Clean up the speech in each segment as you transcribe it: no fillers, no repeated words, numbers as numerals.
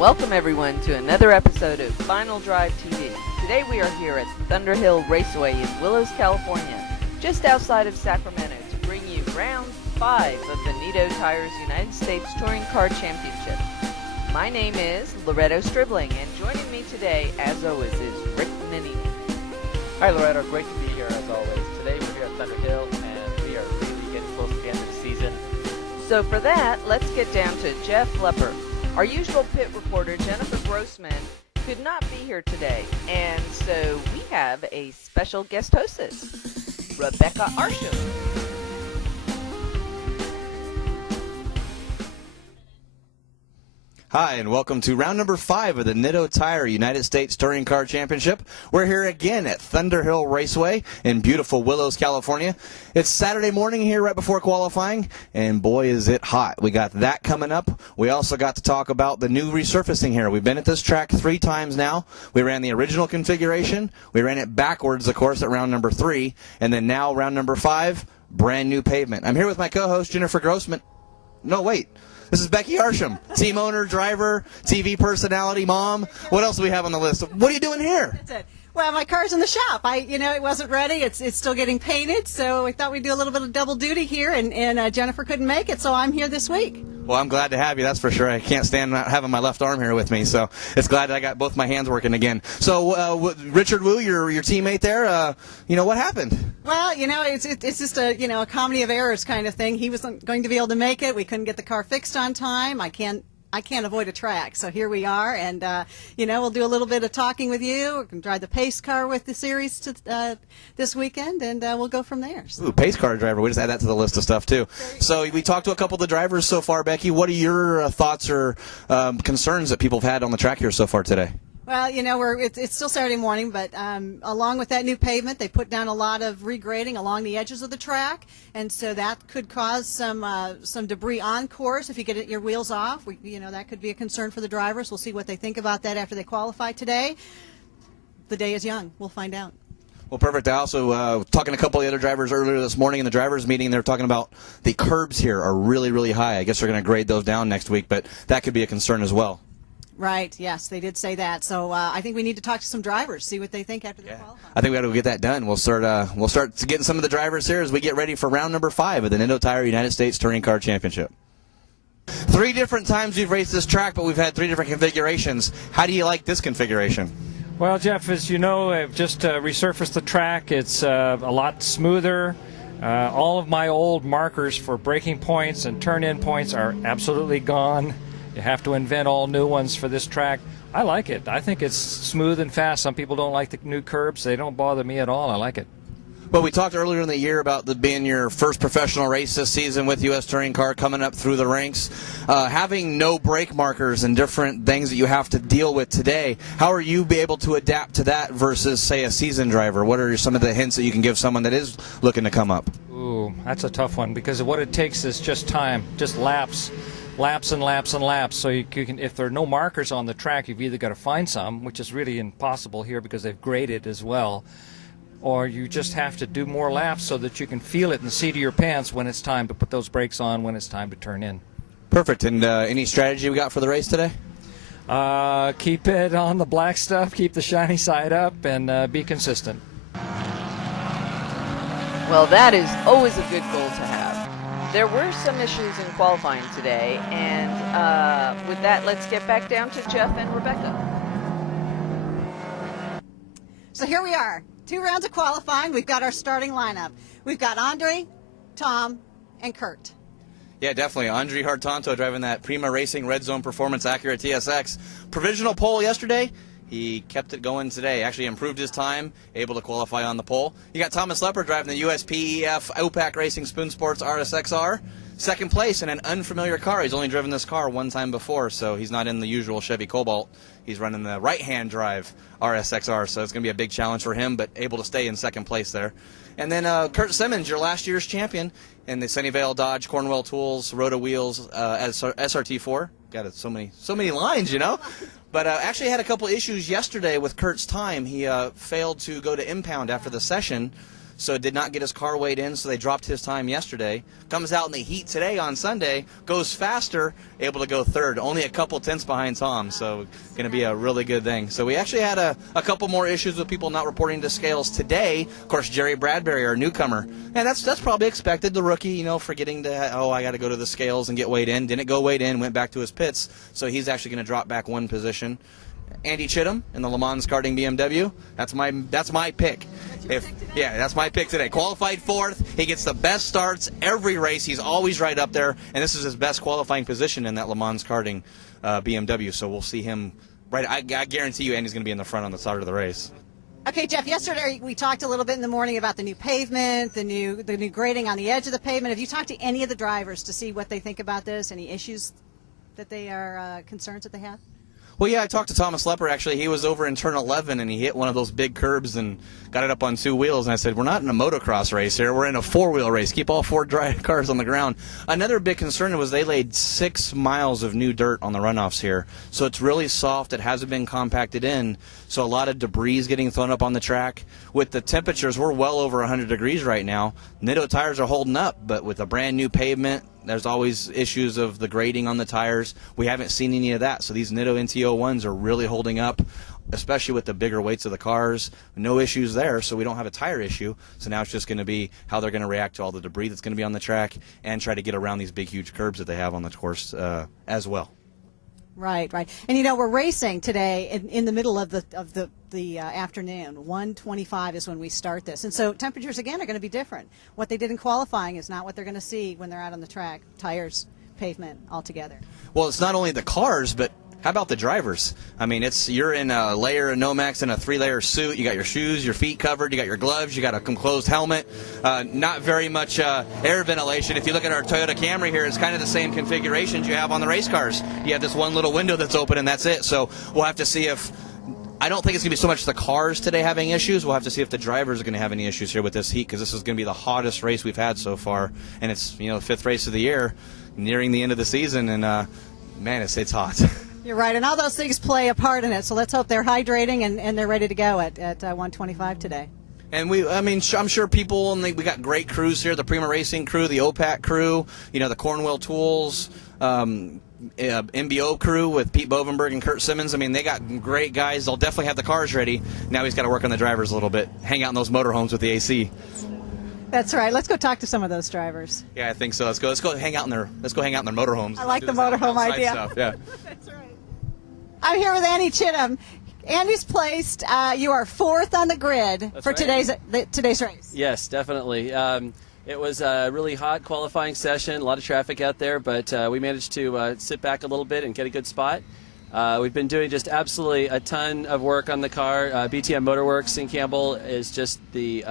Welcome everyone to another episode of Final Drive TV. Today we are here at Thunderhill Raceway in Willows, California, just outside of Sacramento, to bring you round 5 of the Nitto Tires United States Touring Car Championship. My name is Loretto Stribling, and joining me today, as always, is Rick Ninny. Hi Loretto, great to be here as always. Today we're here at Thunderhill, and we are really getting close to the end of the season. So for that, let's get down to Jeff Lepper. Our usual pit reporter, Jennifer Grossman, could not be here today, and so we have a special guest hostess, Rebecca Arsham. Hi, and welcome to round number 5 of the Nitto Tire United States Touring Car Championship. We're here again at Thunderhill Raceway in beautiful Willows, California. It's Saturday morning here right before qualifying, and boy is it hot. We got that coming up. We also got to talk about the new resurfacing here. We've been at this track 3 times now. We ran the original configuration. We ran it backwards, of course, at round number 3, and then now round number 5, brand new pavement. I'm here with my co-host, Jennifer Grossman. No, wait. This is Becky Arsham, team owner, driver, TV personality, mom. What else do we have on the list? What are you doing here? That's it. Well, my car's in the shop. It wasn't ready. It's still getting painted, so we thought we'd do a little bit of double duty here, and Jennifer couldn't make it, so I'm here this week. Well, I'm glad to have you, that's for sure. I can't stand not having my left arm here with me, so it's glad that I got both my hands working again. So, Richard Wu, your teammate there, what happened? Well, it's just a comedy of errors kind of thing. He wasn't going to be able to make it. We couldn't get the car fixed on time. I can't avoid a track, so here we are, and we'll do a little bit of talking with you. We can drive the pace car with the series this weekend, and we'll go from there. Ooh, pace car driver. We just add that to the list of stuff too. So we talked to a couple of the drivers so far, Becky. What are your thoughts or concerns that people have had on the track here so far today? Well, it's still Saturday morning, but along with that new pavement, they put down a lot of regrading along the edges of the track, and so that could cause some debris on course if you get your wheels off. That could be a concern for the drivers. We'll see what they think about that after they qualify today. The day is young. We'll find out. Well, perfect. I also talking to a couple of the other drivers earlier this morning in the drivers' meeting. They're talking about the curbs here are really, really high. I guess they're going to grade those down next week, but that could be a concern as well. Right, yes, they did say that. So I think we need to talk to some drivers, see what they think after they qualify. I think we got to get that done. We'll start getting some of the drivers here as we get ready for round number 5 of the Nitto Tire United States Touring Car Championship. 3 different times we've raced this track, but we've had 3 different configurations. How do you like this configuration? Well, Jeff, as you know, I've just resurfaced the track. It's a lot smoother. All of my old markers for braking points and turn-in points are absolutely gone. You have to invent all new ones for this track. I like it. I think it's smooth and fast. Some people don't like the new curbs. They don't bother me at all. I like it. Well, we talked earlier in the year about being your first professional race this season with U.S. Touring Car coming up through the ranks. Having no brake markers and different things that you have to deal with today, how are you be able to adapt to that versus, say, a seasoned driver? What are some of the hints that you can give someone that is looking to come up? Ooh, that's a tough one because what it takes is just time, just laps. Laps and laps and laps. So you can, if there are no markers on the track, you've either got to find some, which is really impossible here because they've graded as well, or you just have to do more laps so that you can feel it in the seat of your pants when it's time to put those brakes on, when it's time to turn in. Perfect. And any strategy we got for the race today? Keep it on the black stuff, keep the shiny side up, and be consistent. Well, that is always a good goal to have. There were some issues in qualifying today, and with that, let's get back down to Jeff and Rebecca. So here we are, 2 rounds of qualifying. We've got our starting lineup. We've got Andrie, Tom, and Kurt. Yeah, definitely. Andrie Hartanto driving that Prima Racing Red Zone Performance Acura TSX. Provisional pole yesterday. He kept it going today. Actually improved his time, able to qualify on the pole. You got Thomas Lepper driving the USPEF OPAC Racing Spoon Sports RSXR. Second place in an unfamiliar car. He's only driven this car one time before, so he's not in the usual Chevy Cobalt. He's running the right-hand drive RSXR, so it's going to be a big challenge for him, but able to stay in second place there. And then Kurt Simmons, your last year's champion in the Sunnyvale Dodge Cornwell Tools Rota Wheels SRT4. Got it, so many lines, But actually had a couple issues yesterday with Kurt's time. He failed to go to impound after the session, so did not get his car weighed in, so they dropped his time yesterday. Comes out in the heat today on Sunday, goes faster, able to go third. Only a couple tenths behind Tom, so going to be a really good thing. So we actually had a couple more issues with people not reporting to scales today. Of course, Jerry Bradbury, our newcomer, and that's probably expected. The rookie, you know, forgetting to, I got to go to the scales and get weighed in. Didn't go weighed in, went back to his pits, so he's actually going to drop back one position. Andy Chittum in the Le Mans karting BMW. That's my pick. That's my pick today. Qualified fourth. He gets the best starts every race. He's always right up there, and this is his best qualifying position in that Le Mans karting BMW. So we'll see him right. I guarantee you, Andy's going to be in the front on the start of the race. Okay, Jeff, yesterday we talked a little bit in the morning about the new pavement, the new grading on the edge of the pavement. Have you talked to any of the drivers to see what they think about this? Any issues that they are concerns that they have? Well, yeah, I talked to Thomas Lepper, actually. He was over in turn 11, and he hit one of those big curbs and got it up on two wheels. And I said, we're not in a motocross race here. We're in a four-wheel race. Keep all four cars on the ground. Another big concern was they laid 6 miles of new dirt on the runoffs here. So it's really soft. It hasn't been compacted in. So a lot of debris is getting thrown up on the track. With the temperatures, we're well over 100 degrees right now. Nitto tires are holding up, but with a brand-new pavement, there's always issues of the grading on the tires. We haven't seen any of that, so these Nitto NT01s are really holding up, especially with the bigger weights of the cars. No issues there, so we don't have a tire issue. So now it's just going to be how they're going to react to all the debris that's going to be on the track and try to get around these big, huge curbs that they have on the course as well. Right. And you know, we're racing today in the middle of the afternoon. 1:25 is when we start this, and so temperatures again are going to be different. What they did in qualifying is not what they're going to see when they're out on the track. Tires, pavement, altogether. Well, it's not only the cars, but how about the drivers? I mean, you're in a layer of Nomex and a 3-layer suit. You got your shoes, your feet covered, you got your gloves, you got a closed helmet. Not very much air ventilation. If you look at our Toyota Camry here, it's kind of the same configurations you have on the race cars. You have this one little window that's open, and that's it. So we'll have to see if. I don't think it's going to be so much the cars today having issues. We'll have to see if the drivers are going to have any issues here with this heat, because this is going to be the hottest race we've had so far, and it's the 5th race of the year, nearing the end of the season, and man, it's hot. You're right, and all those things play a part in it. So let's hope they're hydrating and they're ready to go at 1:25 today. And I'm sure people, and we got great crews here, the Prima Racing crew, the OPAC crew, the Cornwell Tools, MBO crew with Pete Bovenberg and Kurt Simmons. I mean, they got great guys. They'll definitely have the cars ready. Now he's got to work on the drivers a little bit, hang out in those motorhomes with the AC. That's right. Let's go talk to some of those drivers. Yeah, I think so. Let's go hang out in their motorhomes. I like the motorhome idea. Stuff. Yeah. That's right. I'm here with Andy Chittum. Andy's placed. You are 4th on the grid for today's race. Yes, definitely. It was a really hot qualifying session, a lot of traffic out there, but we managed to sit back a little bit and get a good spot. We've been doing just absolutely a ton of work on the car. BTM Motorworks in Campbell is just the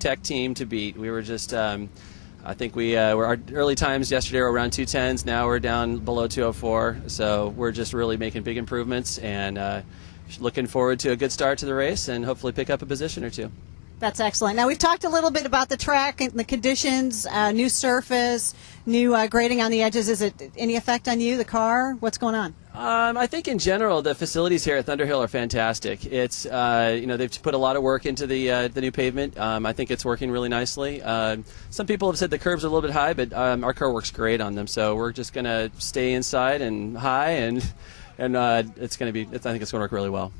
tech team to beat. We were just, I think our early times yesterday were around 210s. Now we're down below 204. So we're just really making big improvements and looking forward to a good start to the race and hopefully pick up a position or two. That's excellent. Now, we've talked a little bit about the track and the conditions, new surface, new grading on the edges. Is it any effect on you, the car? What's going on? I think in general the facilities here at Thunderhill are fantastic. It's they've put a lot of work into the new pavement. I think it's working really nicely. Some people have said the curbs are a little bit high, but our car works great on them. So we're just going to stay inside and high, and it's going to be. I think it's going to work really well.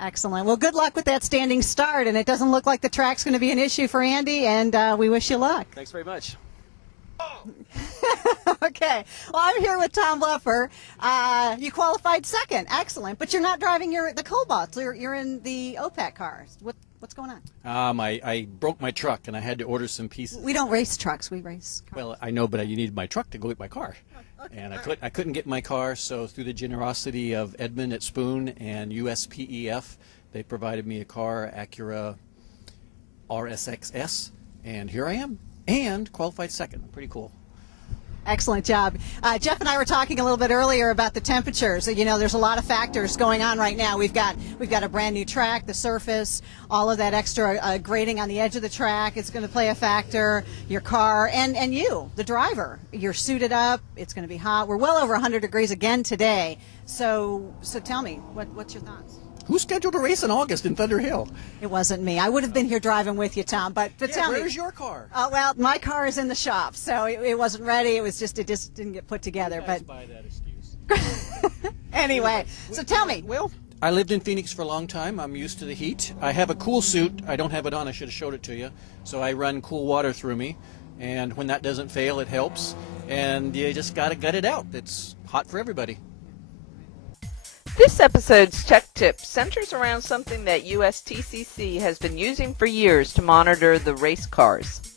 Excellent. Well, good luck with that standing start, and it doesn't look like the track's going to be an issue for Andy, and we wish you luck. Thanks very much. Okay. Well, I'm here with Tom Leffer. You qualified 2nd. Excellent. But you're not driving the Cobalts. You're in the OPAC cars. What's going on? I broke my truck, and I had to order some pieces. We don't race trucks. We race cars. Well, I know, but you needed my truck to go with my car. Okay. And I couldn't get my car, so through the generosity of Edmund at Spoon and USPEF, they provided me a car, Acura RSXS, and here I am, and qualified 2nd. Pretty cool. Excellent job. Jeff and I were talking a little bit earlier about the temperatures. There's a lot of factors going on right now. We've got a brand new track, the surface, all of that extra grading on the edge of the track. It's going to play a factor. Your car and you, the driver. You're suited up. It's going to be hot. We're well over 100 degrees again today. So tell me, what's your thoughts? Who scheduled a race in August in Thunderhill? It wasn't me. I would have been here driving with you, Tom. But tell me, where's your car? well, my car is in the shop, so it wasn't ready. It just didn't get put together. But Buy that excuse. anyway, so tell me. Well, I lived in Phoenix for a long time. I'm used to the heat. I have a cool suit. I don't have it on. I should have showed it to you. So I run cool water through me, and when that doesn't fail, it helps. And you just got to gut it out. It's hot for everybody. This episode's tech tip centers around something that USTCC has been using for years to monitor the race cars.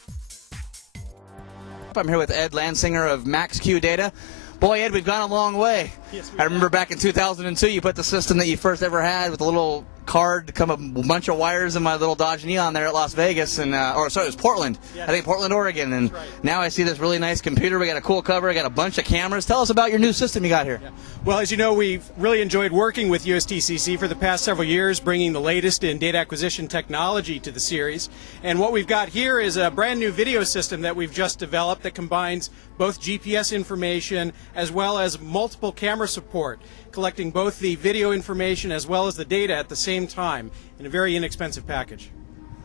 I'm here with Ed Lansinger of MaxQ Data. Boy, Ed, we've gone a long way. Yes, I remember back in 2002, you put the system that you first ever had with a little card to come a bunch of wires in my little Dodge Neon there at Las Vegas, and or sorry, it was Portland. Yes. I think Portland, Oregon. And right. now I see this really nice computer. We got a cool cover. We got a bunch of cameras. Tell us about your new system you got here. Yeah. Well, as you know, we've really enjoyed working with USTCC for the past several years, bringing the latest in data acquisition technology to the series. And what we've got here is a brand new video system that we've just developed that combines both GPS information as well as multiple camera support, collecting both the video information as well as the data at the same time in a very inexpensive package.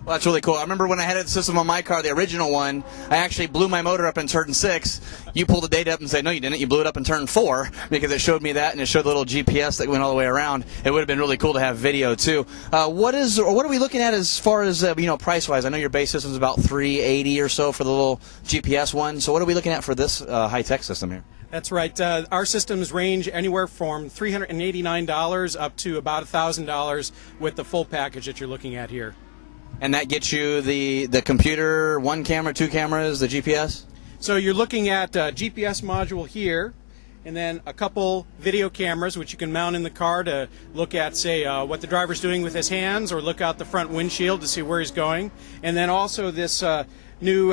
Well, that's really cool. I remember when I had the system on my car, the original one, I actually blew my motor up in turn 6. You pulled the data up and said, no, you didn't. You blew it up in turn 4 because it showed me that, and it showed the little GPS that went all the way around. It would have been really cool to have video, too. What are we looking at as far as, price-wise? I know your base system is about $380 or so for the little GPS one. So what are we looking at for this high-tech system here? That's right. Our systems range anywhere from $389 up to about $1,000 with the full package that you're looking at here. And that gets you the computer, 1 camera, 2 cameras, the GPS? So you're looking at a GPS module here, and then a couple video cameras which you can mount in the car to look at, say, what the driver's doing with his hands, or look out the front windshield to see where he's going. And then also this new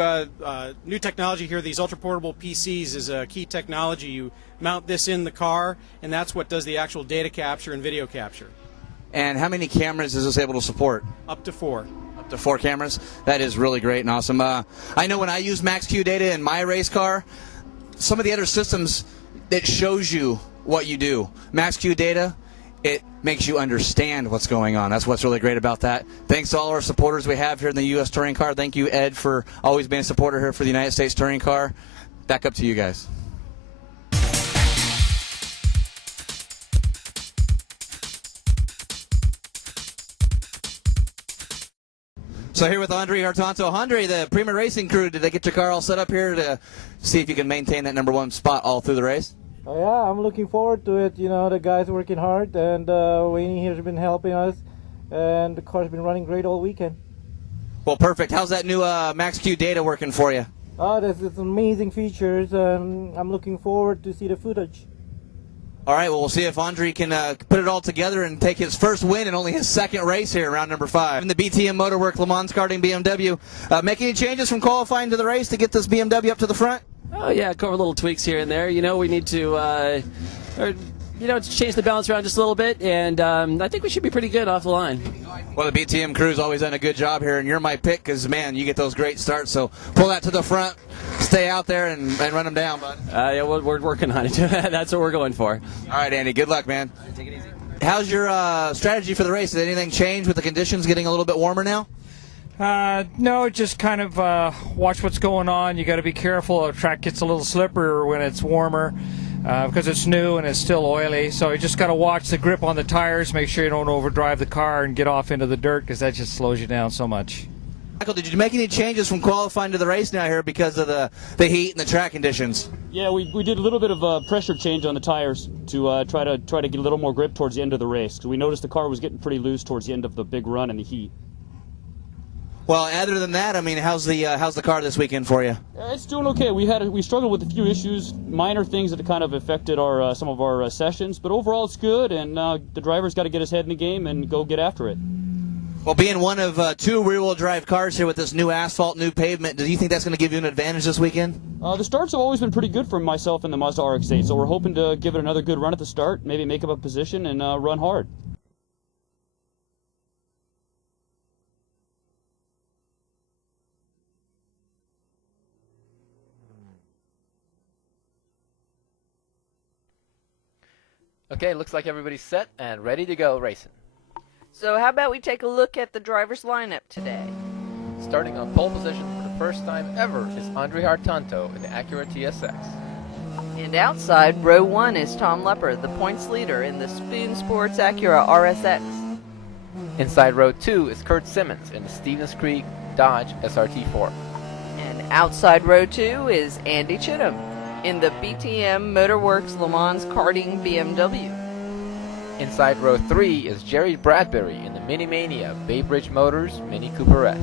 technology here, these ultra-portable PCs, is a key technology. You mount this in the car, and that's what does the actual data capture and video capture. And how many cameras is this able to support? Up to 4. Up to 4 cameras? That is really great and awesome. I know when I use MaxQ Data in my race car, some of the other systems, it shows you what you do. MaxQ Data, it makes you understand what's going on. That's what's really great about that. Thanks to all our supporters we have here in the U.S. Touring Car. Thank you, Ed, for always being a supporter here for the United States Touring Car. Back up to you guys. So here with Andrie Hartanto. Andrie, the Prima Racing crew, did they get your car all set up here to see if you can maintain that #1 spot all through the race? Oh, yeah, I'm looking forward to it. You know, the guys are working hard, and Wayne here has been helping us, and the car's been running great all weekend. Well, perfect. How's that new MaxQ Data working for you? Oh, there's amazing features, and I'm looking forward to see the footage. All right, well, we'll see if Andrie can put it all together and take his first win in only his second race here, round number 5. In the BTM Motorwork Le Mans karting BMW, make any changes from qualifying to the race to get this BMW up to the front? Oh, yeah, a couple little tweaks here and there. You know, we need to, change the balance around just a little bit, and I think we should be pretty good off the line. Well, the BTM crew's always done a good job here, and you're my pick because, man, you get those great starts. So pull that to the front, stay out there, and run them down, bud. Yeah, we're working on it. That's what we're going for. All right, Andy, good luck, man. Take it easy. How's your strategy for the race? Did anything change with the conditions getting a little bit warmer now? No, just kind of watch what's going on. You got to be careful. The track gets a little slipperier when it's warmer because it's new and it's still oily. So you just got to watch the grip on the tires, make sure you don't overdrive the car and get off into the dirt because that just slows you down so much. Michael, did you make any changes from qualifying to the race now here because of the heat and the track conditions? Yeah, we did a little bit of a pressure change on the tires to try to get a little more grip towards the end of the race. So we noticed the car was getting pretty loose towards the end of the big run in the heat. Well, other than that, I mean, how's the car this weekend for you? It's doing okay. We struggled with a few issues, minor things that kind of affected our some of our sessions, but overall it's good. And the driver's got to get his head in the game and go get after it. Well, being one of 2 rear-wheel drive cars here with this new asphalt, new pavement, do you think that's going to give you an advantage this weekend? The starts have always been pretty good for myself and the Mazda RX-8, so we're hoping to give it another good run at the start, maybe make up a position and run hard. Okay, looks like everybody's set and ready to go racing. So how about we take a look at the driver's lineup today? Starting on pole position for the first time ever is Andrie Hartanto in the Acura TSX. And outside, row 1 is Tom Lepper, the points leader in the Spoon Sports Acura RSX. Inside row 2 is Kurt Simmons in the Stevens Creek Dodge SRT4. And outside row 2 is Andy Chittum in the BTM Motorworks Le Mans Karting BMW. Inside row 3 is Jerry Bradbury in the Mini Mania Bay Bridge Motors Mini Cooper S.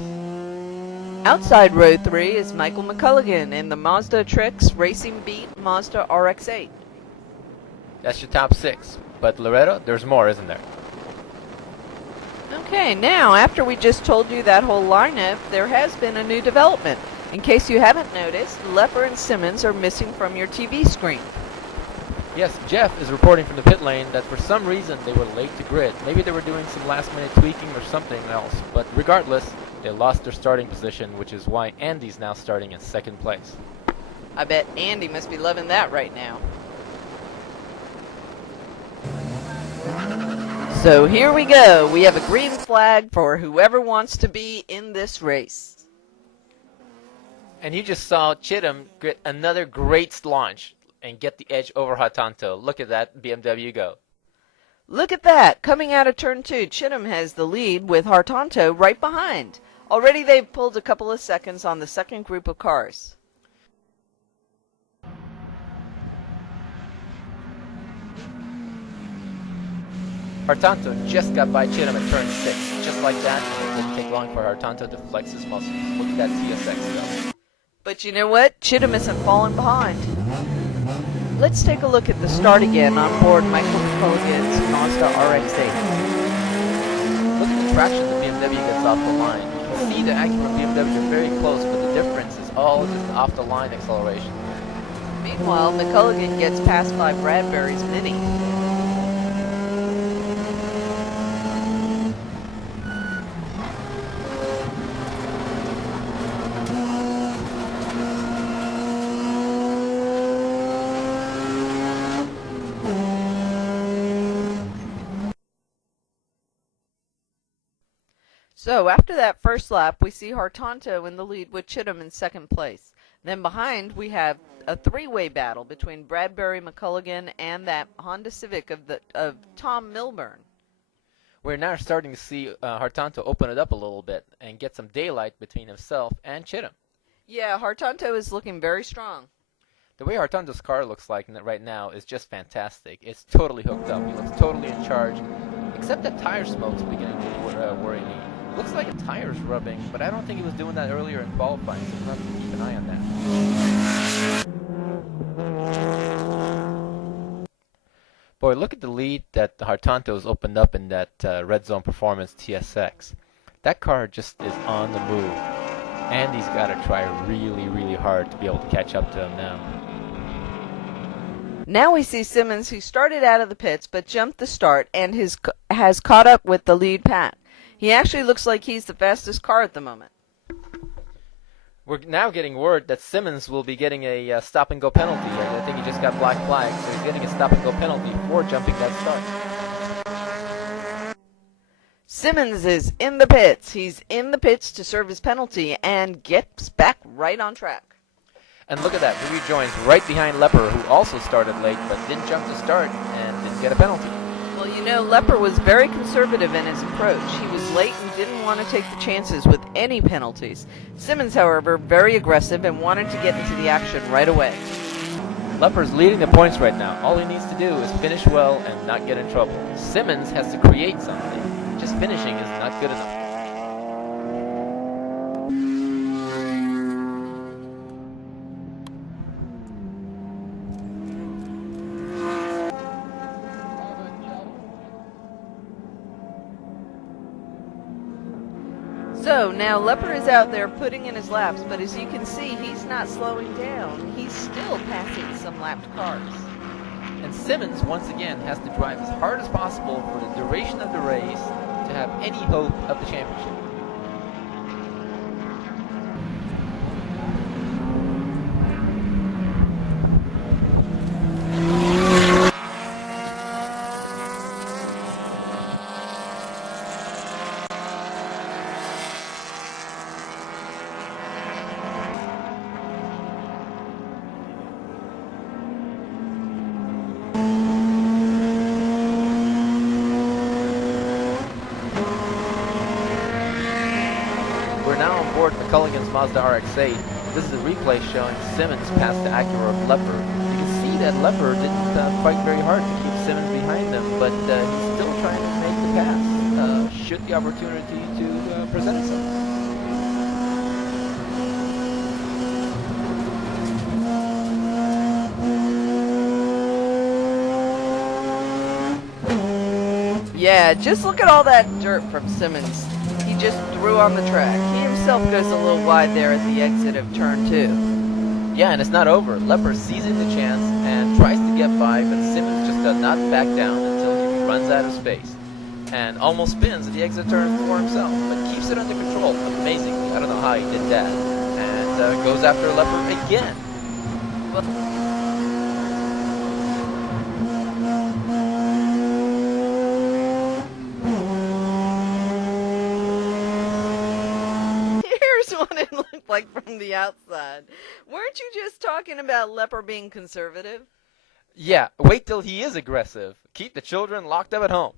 Outside row 3 is Michael McCulligan in the Mazda Tricks Racing Beat Mazda RX-8. That's your top 6. But Loretto, there's more, isn't there? Okay, now after we just told you that whole lineup, there has been a new development. In case you haven't noticed, Lepper and Simmons are missing from your TV screen. Yes, Jeff is reporting from the pit lane that for some reason they were late to grid. Maybe they were doing some last minute tweaking or something else, but regardless, they lost their starting position, which is why Andy's now starting in second place. I bet Andy must be loving that right now. So here we go. We have a green flag for whoever wants to be in this race. And you just saw Chittum get another great launch and get the edge over Hartanto. Look at that BMW go. Look at that. Coming out of turn 2, Chittum has the lead with Hartanto right behind. Already they've pulled a couple of seconds on the second group of cars. Hartanto just got by Chittum at turn 6. Just like that, it didn't take long for Hartanto to flex his muscles. Look at that TSX go. But you know what? Chittum isn't falling behind. Let's take a look at the start again on board Michael McCulligan's Mazda RX-8. Look at the traction the BMW gets off the line. You can see the Acura and BMW are very close, but the difference is all just off the line acceleration. Meanwhile, McCulligan gets passed by Bradbury's Mini. So after that first lap, we see Hartanto in the lead with Chittum in second place. Then behind, we have a three-way battle between Bradbury, McCulligan, and that Honda Civic of Tom Milburn. We're now starting to see Hartanto open it up a little bit and get some daylight between himself and Chittum. Yeah, Hartanto is looking very strong. The way Hartanto's car looks like right now is just fantastic. It's totally hooked up. He looks totally in charge, except that tire smoke's beginning to worry me. Looks like a tire's rubbing, but I don't think he was doing that earlier in qualifying, so we'll have to keep an eye on that. Boy, look at the lead that Hartanto's opened up in that Red Zone Performance TSX. That car just is on the move. Andy's got to try really, really hard to be able to catch up to him now. Now we see Simmons, who started out of the pits but jumped the start and has caught up with the lead pack. He actually looks like he's the fastest car at the moment. We're now getting word that Simmons will be getting a stop-and-go penalty. I think he just got black flag, so he's getting a stop-and-go penalty for jumping that start. Simmons is in the pits. He's in the pits to serve his penalty and gets back right on track. And look at that. He rejoins right behind Lepper, who also started late but didn't jump to start and didn't get a penalty. Well, you know, Lepper was very conservative in his approach. He was late and didn't want to take the chances with any penalties. Simmons, however, very aggressive and wanted to get into the action right away. Lepper's leading the points right now. All he needs to do is finish well and not get in trouble. Simmons has to create something. Just finishing is not good enough. So now Lepper is out there putting in his laps, but as you can see, he's not slowing down. He's still passing some lapped cars. And Simmons, once again, has to drive as hard as possible for the duration of the race to have any hope of the championship. aboard McCulligan's Mazda RX-8. This is a replay showing Simmons past the Acura of Lepper. You can see that Lepper didn't fight very hard to keep Simmons behind him, but he's still trying to make the pass, should the opportunity to present itself. Yeah, just look at all that dirt from Simmons. He just threw on the track. He himself goes a little wide there at the exit of turn 2. Yeah, and it's not over. Lepper seizes the chance and tries to get by, but Simmons just does not back down until he runs out of space. And almost spins at the exit turn for himself, but keeps it under control amazingly. I don't know how he did that. And goes after Lepper again. Well, what it looked like from the outside. Weren't you just talking about Lepper being conservative? Yeah, wait till he is aggressive. Keep the children locked up at home.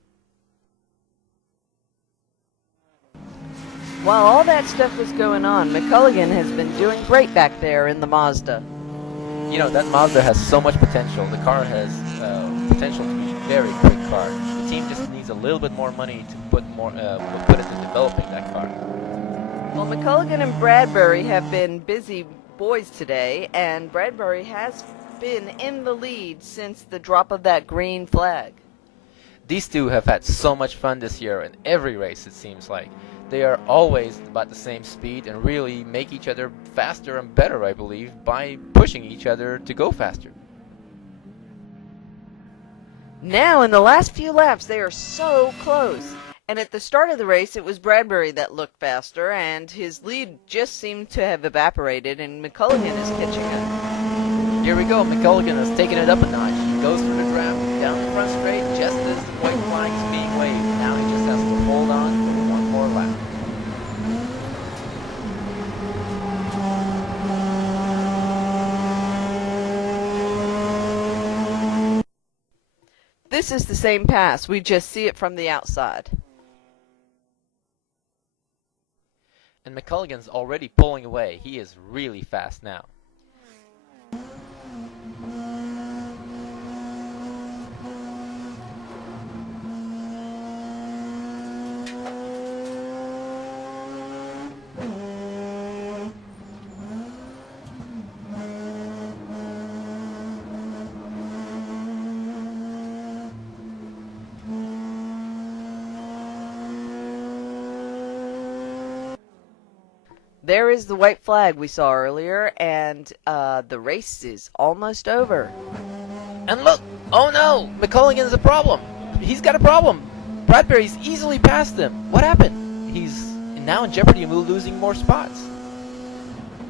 While all that stuff was going on, McCulligan has been doing great back there in the Mazda. You know, that Mazda has so much potential. The car has potential to be a very quick car. The team just needs a little bit more money to put into developing that car. Well, McCulligan and Bradbury have been busy boys today, and Bradbury has been in the lead since the drop of that green flag. These two have had so much fun this year in every race, it seems like. They are always about the same speed and really make each other faster and better, I believe, by pushing each other to go faster. Now, in the last few laps, they are so close. And at the start of the race, it was Bradbury that looked faster, and his lead just seemed to have evaporated, and McCulligan is catching up. Here we go, McCulligan has taken it up a notch. He goes through the draft, down the front straight, just as the white flag is being waved. Now he just has to hold on for one more lap. This is the same pass. We just see it from the outside. And McCulligan's already pulling away. He is really fast now. There is the white flag we saw earlier, and the race is almost over. And look! Oh no! McCulligan's a problem! He's got a problem! Bradbury's easily past him. What happened? He's now in jeopardy of losing more spots.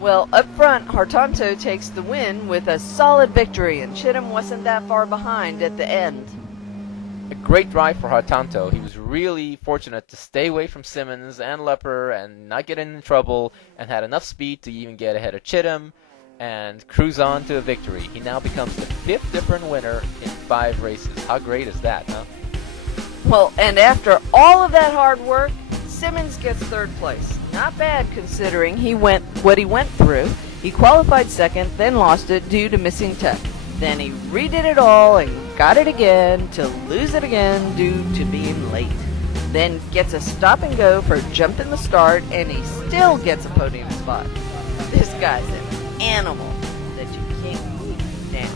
Well, up front, Hartanto takes the win with a solid victory, and Chittum wasn't that far behind at the end. A great drive for Hartanto. He was really fortunate to stay away from Simmons and Lepper and not get in trouble, and had enough speed to even get ahead of Chittum and cruise on to a victory. He now becomes the 5th different winner in 5 races. How great is that, huh? Well, and after all of that hard work, Simmons gets 3rd place. Not bad considering what he went through. He qualified 2nd, then lost it due to missing tech. Then he redid it all and got it again to lose it again due to being late. Then gets a stop and go for jumping the start, and he still gets a podium spot. This guy's an animal that you can't put down.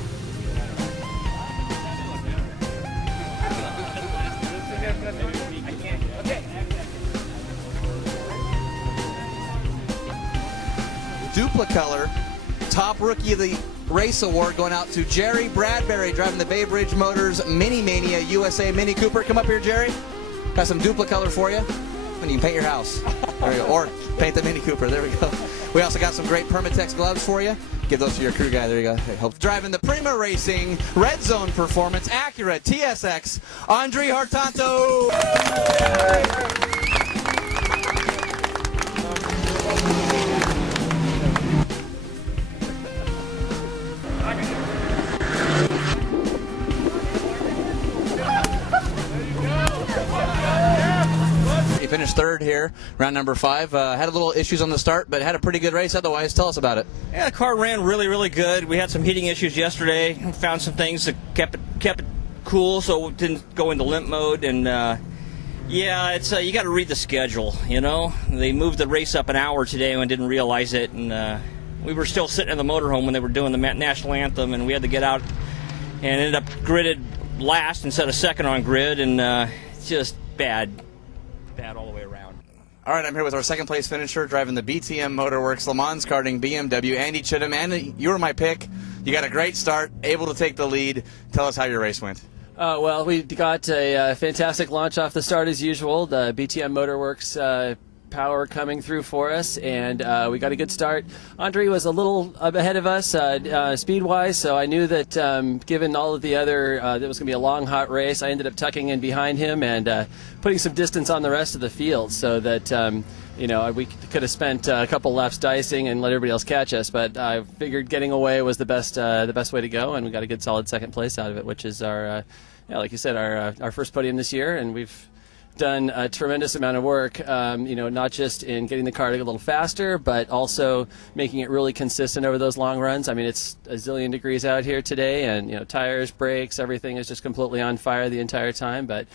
Duplicolor top rookie of the race award going out to Jerry Bradbury, driving the Bay Bridge Motors Mini Mania USA Mini Cooper. Come up here, Jerry. Got some Duplicolor for you. And you can paint your house. There we go. Or paint the Mini Cooper. There we go. We also got some great Permatex gloves for you. Give those to your crew guy. There you go. Help. Driving the Prima Racing Red Zone Performance Acura TSX, Andrie Hartanto. If finished third here, round number 5. Had a little issues on the start, but had a pretty good race otherwise. Tell us about it. Yeah, the car ran really, really good. We had some heating issues yesterday. Found some things that kept it cool, so it didn't go into limp mode. And yeah, it's you got to read the schedule. You know, they moved the race up an hour today and didn't realize it. And we were still sitting in the motorhome when they were doing the national anthem, and we had to get out and ended up gridded last instead of second on grid, and it's just bad all the way around. All right, I'm here with our second place finisher driving the BTM Motorworks Le Mans Karting BMW, Andy Chittum. Andy, you were my pick. You got a great start, able to take the lead. Tell us how your race went. Well, we got a fantastic launch off the start as usual. The BTM Motorworks power coming through for us, and we got a good start. Andrie was a little ahead of us speed-wise, so I knew that given all of the other, it was going to be a long, hot race. I ended up tucking in behind him and putting some distance on the rest of the field so that you know, we could have spent a couple laps dicing and let everybody else catch us, but I figured getting away was the best way to go, and we got a good solid second place out of it, which is our, yeah, like you said, our first podium this year, and we've done a tremendous amount of work, you know, not just in getting the car to go a little faster, but also making it really consistent over those long runs. I mean, it's a zillion degrees out here today, and, you know, tires, brakes, everything is just completely on fire the entire time, but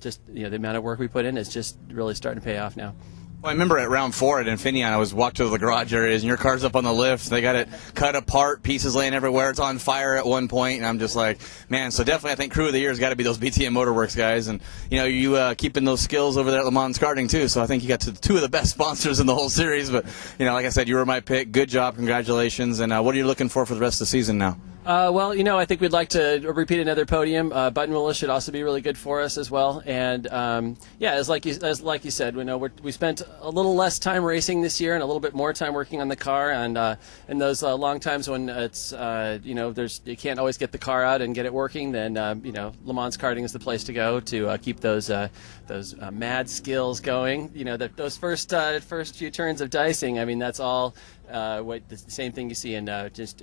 just, you know, the amount of work we put in is just really starting to pay off now. Well, I remember at round 4 at Infineon, I was walked to the garage areas, and your car's up on the lift. They got it cut apart, pieces laying everywhere. It's on fire at one point, and I'm just like, man. So definitely, I think Crew of the Year has got to be those BTM Motorworks guys, and you know, you keeping those skills over there at Le Mans Karting too. So I think you got two of the best sponsors in the whole series. But you know, like I said, you were my pick. Good job, congratulations. And what are you looking for the rest of the season now? Well, you know, I think we'd like to repeat another podium. Button Willows should also be really good for us as well. And yeah, as like you said, you know, we spent a little less time racing this year and a little bit more time working on the car. And in those long times when it's you know, you can't always get the car out and get it working, then you know, Le Mans Karting is the place to go to keep those mad skills going. You know, those first few turns of dicing. I mean, that's all the same thing you see in just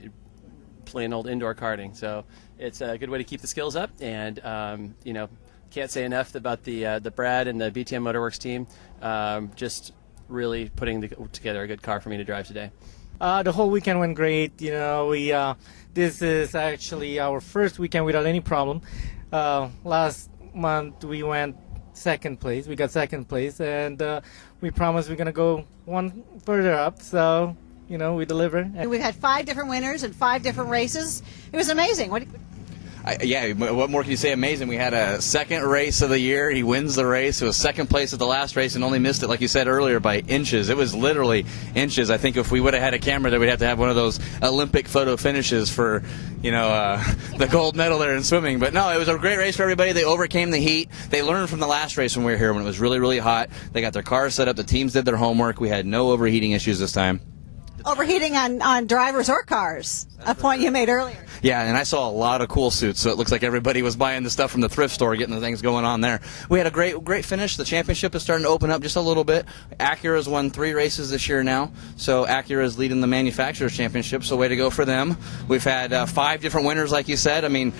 plain old indoor karting. So it's a good way to keep the skills up, and you know, can't say enough about the Brad and the BTM Motorworks team, just really putting together a good car for me to drive today. The whole weekend went great. You know, this is actually our first weekend without any problem. Last month we went second place. We got second place, and we promised we're gonna go one further up. So, you know, we delivered. We've had 5 different winners and 5 different races. It was amazing. Yeah, what more can you say? Amazing. We had a second race of the year. He wins the race. It was second place at the last race and only missed it, like you said earlier, by inches. It was literally inches. I think if we would have had a camera there, we'd have to have one of those Olympic photo finishes for, you know, the gold medal there in swimming. But no, it was a great race for everybody. They overcame the heat. They learned from the last race when we were here when it was really, really hot. They got their cars set up. The teams did their homework. We had no overheating issues this time. Overheating on drivers or cars, a point you made earlier. Yeah, and I saw a lot of cool suits, so it looks like everybody was buying the stuff from the thrift store, getting the things going on there. We had a great finish. The championship is starting to open up just a little bit. Acura's won 3 races this year now, so Acura is leading the Manufacturers Championship, so way to go for them. We've had 5 different winners, like you said. I mean,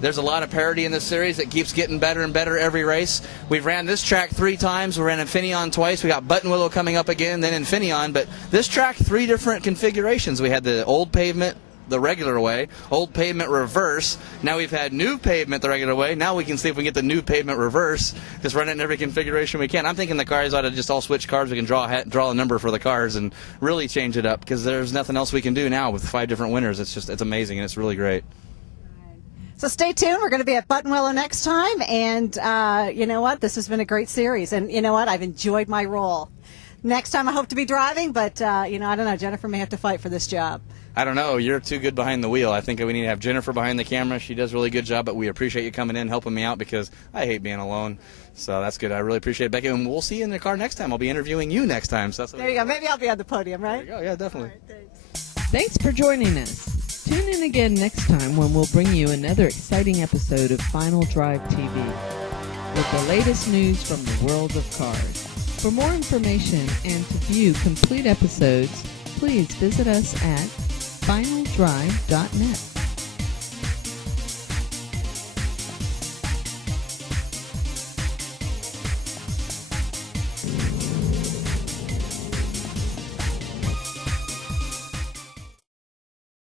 there's a lot of parity in this series. It keeps getting better and better every race. We've ran this track 3 times. We ran Infineon twice. We got Button Willow coming up again, then Infineon. But this track, 3 different configurations. We had the old pavement the regular way, old pavement reverse. Now we've had new pavement the regular way. Now we can see if we can get the new pavement reverse. Just run it in every configuration we can. I'm thinking the cars ought to just all switch cars. We can draw a number for the cars and really change it up, because there's nothing else we can do now with 5 different winners. It's amazing, and it's really great. So stay tuned. We're going to be at Button Willow next time. And you know what? This has been a great series. And you know what? I've enjoyed my role. Next time I hope to be driving, but you know, I don't know. Jennifer may have to fight for this job. I don't know. You're too good behind the wheel. I think we need to have Jennifer behind the camera. She does a really good job, but we appreciate you coming in, helping me out, because I hate being alone. So that's good. I really appreciate it, Becky. And we'll see you in the car next time. I'll be interviewing you next time. So there you go. Maybe I'll be on the podium, right? There you go. Yeah, definitely. All right, thanks. Thanks for joining us. Tune in again next time when we'll bring you another exciting episode of Final Drive TV with the latest news from the world of cars. For more information and to view complete episodes, please visit us at finaldrive.net.